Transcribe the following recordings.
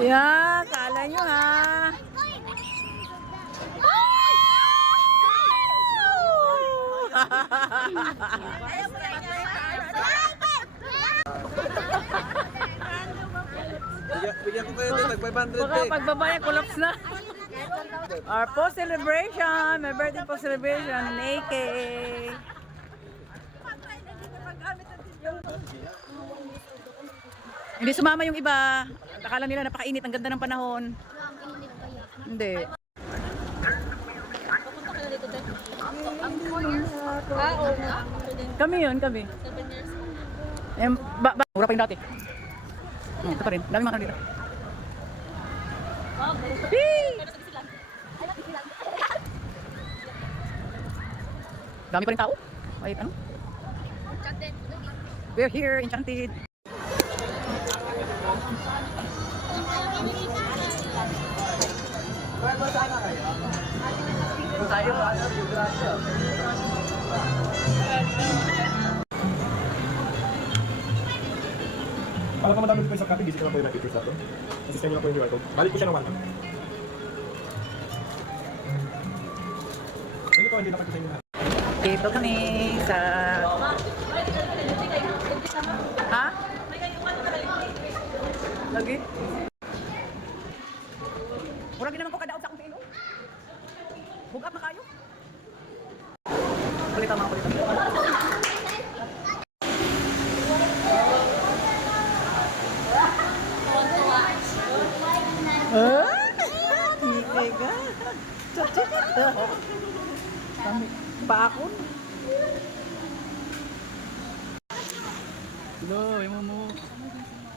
Yeah, kala nyo ha. Bigyan ko kayo din, nag-500 Baka pagbabaya, collapse na. Our post celebration, my birthday post celebration, an AK. Hindi sumama yung iba. Akala nila napakainit, ang ganda ng panahon. Hindi. Kami yun, kami. Mura pa yung dati. Ito pa rin, dami mga dito. Dami pa rin tao. Wait, ano? We're here, Enchanted. Para ka madami po sa copy, visit ko lang po yung pictures natin. Assist nyo lang po yung QR code. Balik ko siya ng 1 month. Hindi po, hindi nakita sa inyo na. Dito kami sa... Ha? Lagi? Murag naman ko kadaot sa akong sa ilo. Bugap na kayo. Kulitan mga kulitan. Titega. Chachika. Kami. Bakon. Hello, yung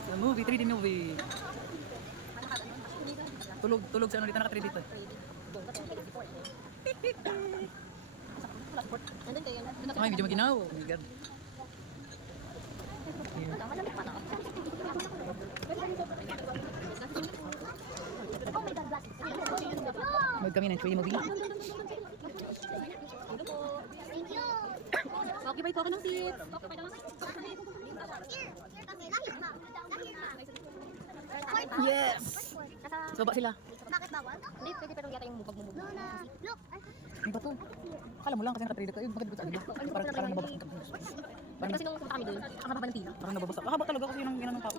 sa movie, 3D movie. Tulog sa ano dito, naka-3D dito. Ay, medyo maginaw. Oh my God. Mag kami ng 3D movie. Occupy po ako ng seat. Yes! So ba sila? Bakit bawal? Hindi, pwede pero yata yung mukbang mumug. Look! Ano ba to? Kala mo lang kasi naka-3D ka. Bakit dito sa alila? Parang nababasa. Kasi nung punta kami doon, ang haba pa ng pila. Parang nababasa. Haba talaga kasi yun ang ginanong tao.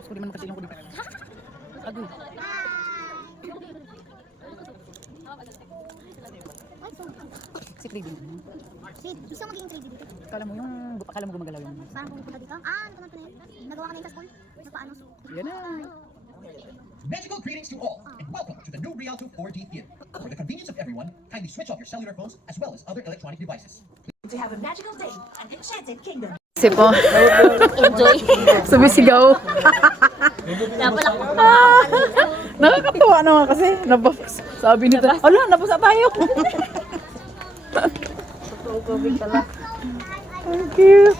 Gusto di man magkasilong ko dito. Agoy. Si 3D. Gusto mo maging 3D dito? Akala mo gumagalaw yung... Parang pumunta dito? Ano naman ito na yun? Nagawa ka na yun sa school? Paano? Yan na. Magical greetings to all, and welcome to the new Rialto 4D Theater. For the convenience of everyone, kindly switch off your cellular phones as well as other electronic devices. To have a magical day, an enchanted kingdom. Kasi po. Enjoy! Sumisigaw. Napalak mo. Nakakatuwa naman kasi. Sabi nito, ala, nabasa tayo. Thank you.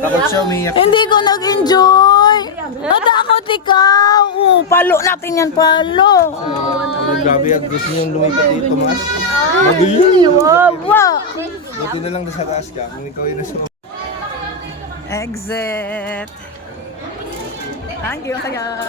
Takot siya umiyak. Hindi ko nag-enjoy. Natakot ikaw. Palo natin yan, palo. Grabe yan. Gusto nyo lumipat dito, mas. Wawa. Buti na lang sa taas ka. Kung ikaw yun na sa... Exit. Thank you, saya.